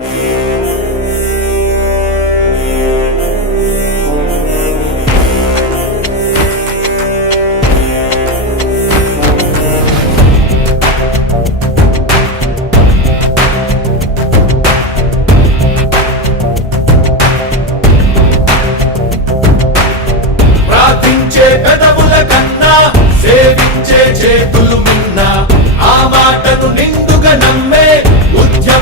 Yeah.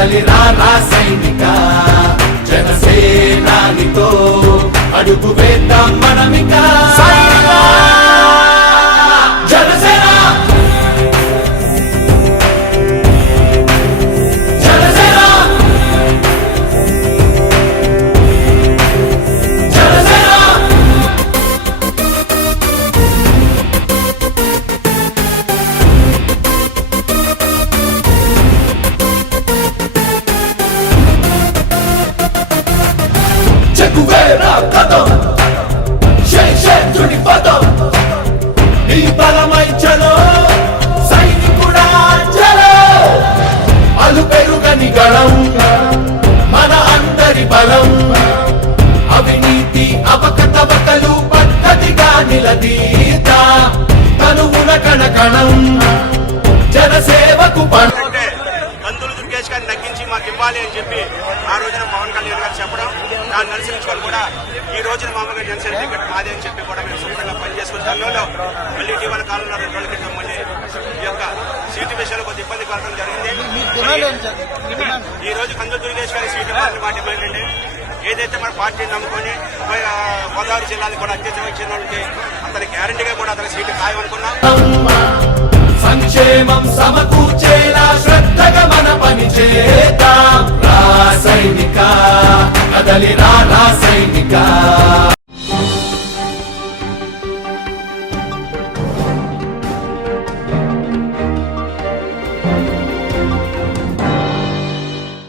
కదలి రా సైనిక జనసేనానితో అడుగు చెక్కువేరా కథం శేషేంద్రుడి పదం నీ బలమై చలో సైనికుడా చలో. అలు పెరుగని గళం మన అందరి బలం. అవినీతి అవకతవకలు పద్ధతిగా నిలదీత. తనువున కణకణం జనసేవకు పణ అంటే కందులు దుర్గేష్ గారిని మాకు ఇవ్వాలి అని చెప్పి ఆ రోజున పవన్ కళ్యాణ్ గారు చెప్పడం దాన్ని అనుసరించుకొని కూడా ఈ రోజున మామూలుగా జనసేన టికెట్ మాదే అని చెప్పి కూడా మేము శుభ్రంగా పనిచేసుకున్న తరుణంలో మళ్ళీ ఇటీవల కాలంలో రెండు రోజుల క్రితం మళ్ళీ ఈ యొక్క సీటు విషయంలో కొద్ది ఇబ్బంది పడడం జరిగింది. ఈ రోజు కందులు దుర్గేష్ గారి సీటు ఇవ్వాలని మా డిమాండ్ అండి ఏదైతే మన పార్టీని నమ్ముకొని గోదావరి జిల్లాది కూడా అత్యధికంగా ఇచ్చిన వాళ్ళకి అతని గ్యారంటీగా కూడా అతని సీటు ఖాయం అనుకున్నాం. సంక్షేమం సమకూర్చేలా శ్రద్ధగా